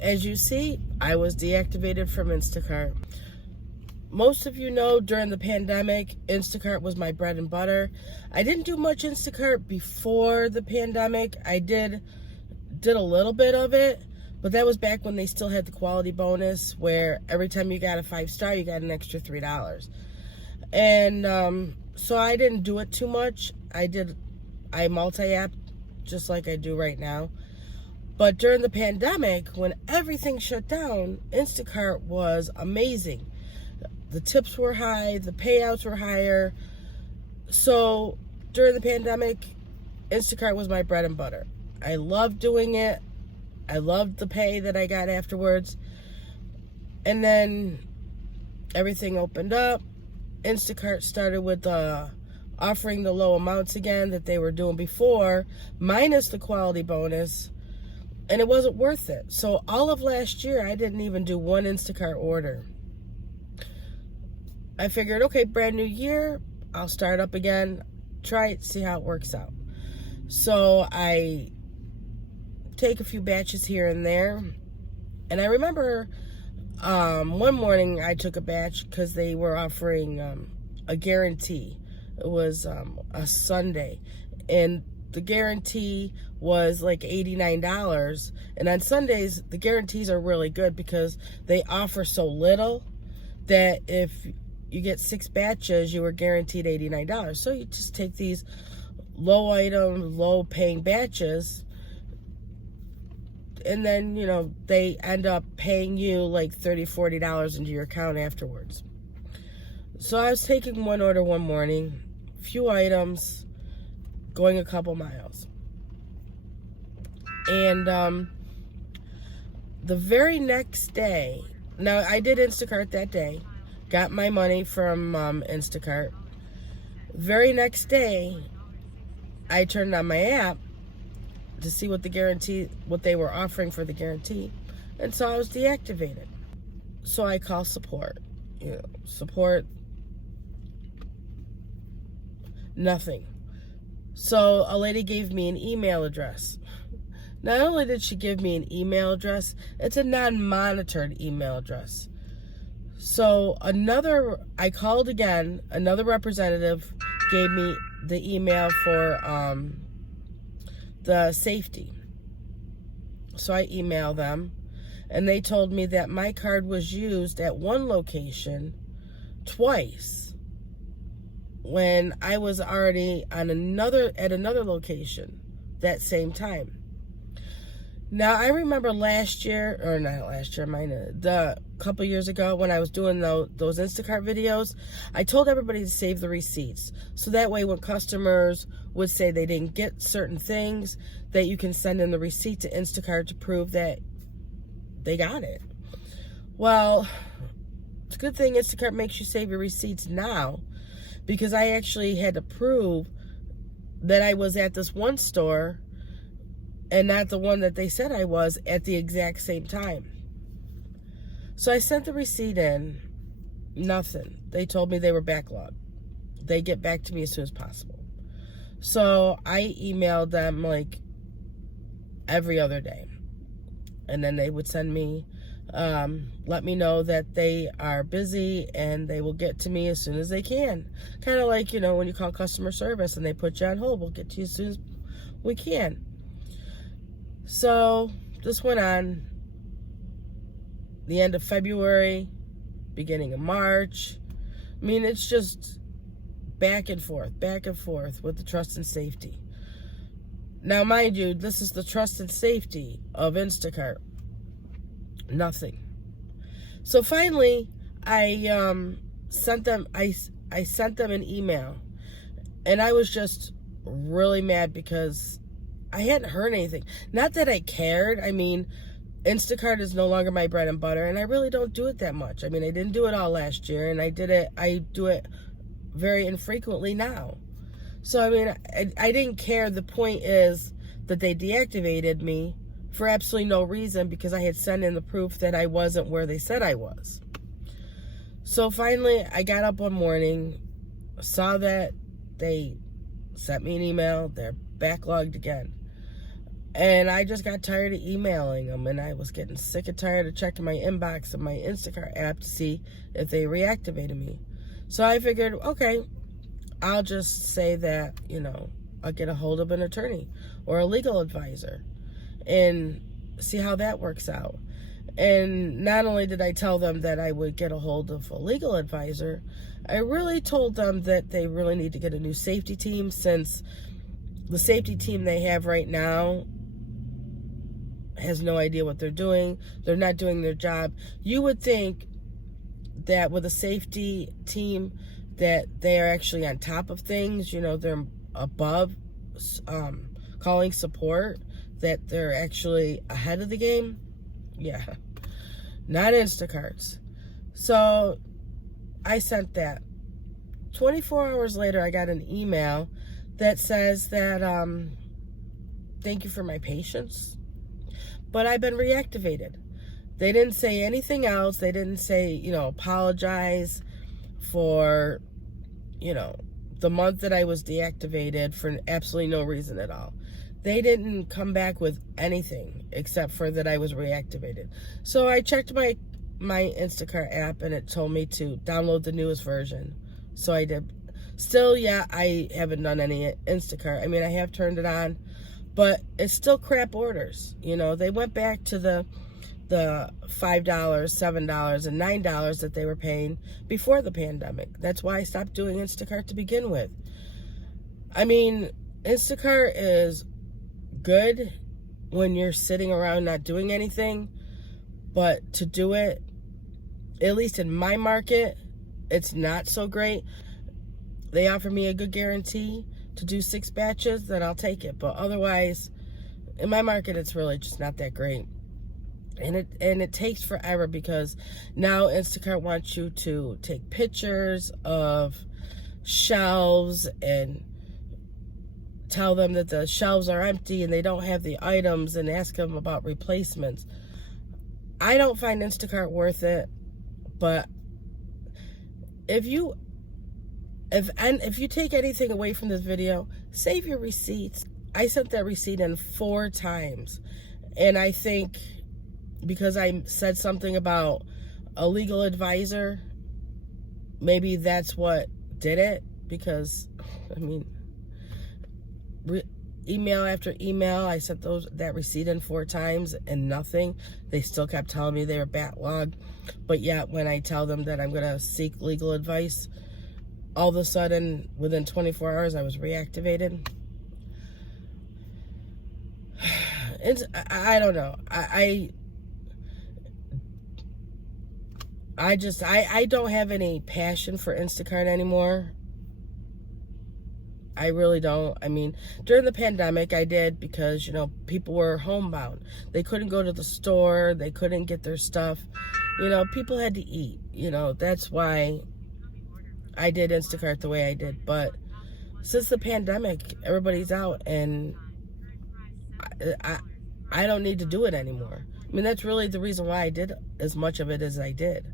As you see, I was deactivated from Instacart. Most of you know during the pandemic, Instacart was my bread and butter. I didn't do much Instacart before the pandemic. I did a little bit of it, but that was back when they still had the quality bonus where every time you got a 5-star, you got an extra $3. And so I didn't do it too much. I multi-app just like I do right now. But during the pandemic, when everything shut down, Instacart was amazing. The tips were high, the payouts were higher. So during the pandemic, Instacart was my bread and butter. I loved doing it. I loved the pay that I got afterwards. And then everything opened up. Instacart started with offering the low amounts again that they were doing before, minus the quality bonus. And it wasn't worth it. So all of last year, I didn't even do one Instacart order. I figured, okay, brand new year, I'll start up again, try it, see how it works out. So I take a few batches here and there. And I remember one morning I took a batch because they were offering a guarantee. It was a Sunday. And the guarantee was like $89. And on Sundays, the guarantees are really good because they offer so little that if you get 6 batches, you were guaranteed $89. So you just take these low item, low paying batches, and then, you know, they end up paying you like $30, $40 into your account afterwards. So I was taking one order one morning, few items, going a couple miles. And the very next day, now I did Instacart that day, got my money from Instacart. Very next day, I turned on my app to see what they were offering for the guarantee, and so I was deactivated. So I call support. Support, nothing. So a lady gave me an email address. Not only did she give me an email address, it's a non-monitored email address. So I called again, another representative gave me the email for the safety. So I emailed them, and they told me that my card was used at one location twice when I was already at another location that same time. Now, I remember the couple years ago when I was doing those Instacart videos, I told everybody to save the receipts. So that way when customers would say they didn't get certain things, that you can send in the receipt to Instacart to prove that they got it. Well, it's a good thing Instacart makes you save your receipts now, because I actually had to prove that I was at this one store and not the one that they said I was at the exact same time. So I sent the receipt in, nothing. They told me they were backlogged. They get back to me as soon as possible. So I emailed them like every other day. And then they would send me, let me know that they are busy and they will get to me as soon as they can. Kind of like, when you call customer service and they put you on hold, we'll get to you as soon as we can. So this went on the end of February, beginning of March. I mean, it's just back and forth with the trust and safety. Now, mind you, this is the trust and safety of Instacart. Nothing. So finally, I sent them an email, and I was just really mad because I hadn't heard anything. Not that I cared. I mean, Instacart is no longer my bread and butter, and I really don't do it that much. I mean, I didn't do it all last year, and I do it very infrequently now. So, I mean, I didn't care. The point is that they deactivated me for absolutely no reason because I had sent in the proof that I wasn't where they said I was. So finally, I got up one morning, saw that they sent me an email. They're backlogged again. And I just got tired of emailing them, and I was getting sick and tired of checking my inbox of my Instacart app to see if they reactivated me. So I figured, okay, I'll just say that, I'll get a hold of an attorney or a legal advisor and see how that works out. And not only did I tell them that I would get a hold of a legal advisor, I really told them that they really need to get a new safety team, since the safety team they have right now has no idea what they're doing. They're not doing their job. You would think that with a safety team that they are actually on top of things, they're above calling support, that they're actually ahead of the game. Yeah, not Instacarts. So I sent that. 24 hours later, I got an email that says that, thank you for my patience, but I've been reactivated. They didn't say anything else. They didn't say, apologize for, the month that I was deactivated for absolutely no reason at all. They didn't come back with anything except for that I was reactivated. So I checked my Instacart app, and it told me to download the newest version. So I did. Still, yeah, I haven't done any Instacart. I mean, I have turned it on, but it's still crap orders. They went back to the $5, $7, and $9 that they were paying before the pandemic. That's why I stopped doing Instacart to begin with. I mean, Instacart is good when you're sitting around not doing anything, but to do it, at least in my market, it's not so great. They offer me a good guarantee to do 6 batches, then I'll take it. But otherwise, in my market, it's really just not that great. And it takes forever, because now Instacart wants you to take pictures of shelves and tell them that the shelves are empty and they don't have the items, and ask them about replacements. I don't find Instacart worth it, but if you take anything away from this video, save your receipts. I sent that receipt in 4 times, and I think because I said something about a legal advisor, maybe that's what did it. Because, I mean, email after email, I sent that receipt in 4 times and nothing. They still kept telling me they were backlogged. But yet, when I tell them that I'm going to seek legal advice, all of a sudden, within 24 hours, I was reactivated. I don't know. I don't have any passion for Instacart anymore. I really don't. I mean, during the pandemic, I did because, people were homebound. They couldn't go to the store. They couldn't get their stuff. People had to eat. That's why I did Instacart the way I did. But since the pandemic, everybody's out, and I don't need to do it anymore. I mean, that's really the reason why I did as much of it as I did.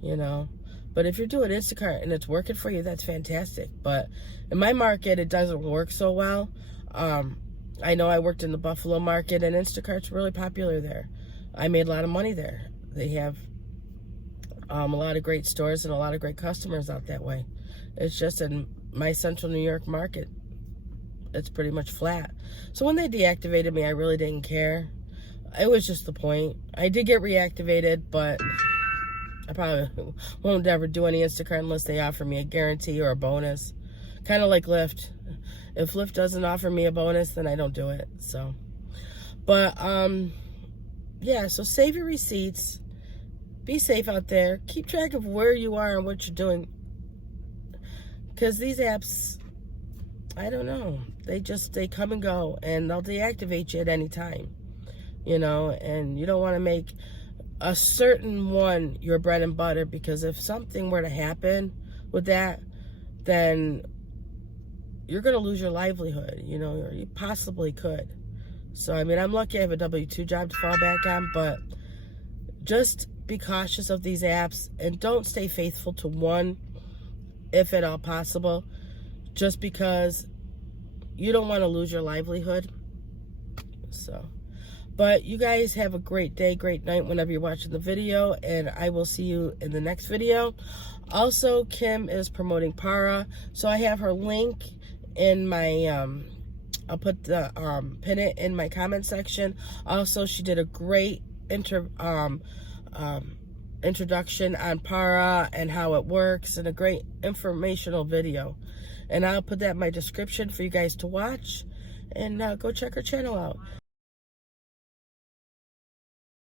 But if you're doing Instacart and it's working for you, that's fantastic. But in my market, it doesn't work so well. I know I worked in the Buffalo market, and Instacart's really popular there. I made a lot of money there. They have a lot of great stores and a lot of great customers out that way. It's just in my central New York market, it's pretty much flat. So when they deactivated me, I really didn't care. It was just the point. I did get reactivated, but I probably won't ever do any Instacart unless they offer me a guarantee or a bonus. Kind of like Lyft. If Lyft doesn't offer me a bonus, then I don't do it. So, but, yeah, so save your receipts. Be safe out there. Keep track of where you are and what you're doing. Because these apps, I don't know. They come and go, and they'll deactivate you at any time. And you don't want to make a certain one your bread and butter, because if something were to happen with that, then you're going to lose your livelihood, or you possibly could. So, I mean, I'm lucky I have a W-2 job to fall back on, but just be cautious of these apps and don't stay faithful to one, if at all possible, just because you don't want to lose your livelihood. So, but you guys have a great day, great night whenever you're watching the video, and I will see you in the next video. Also, Kim is promoting Para, so I have her link in my I'll put the pin it in my comment section. Also, she did a great introduction on Para and how it works, and a great informational video. And I'll put that in my description for you guys to watch, and go check her channel out.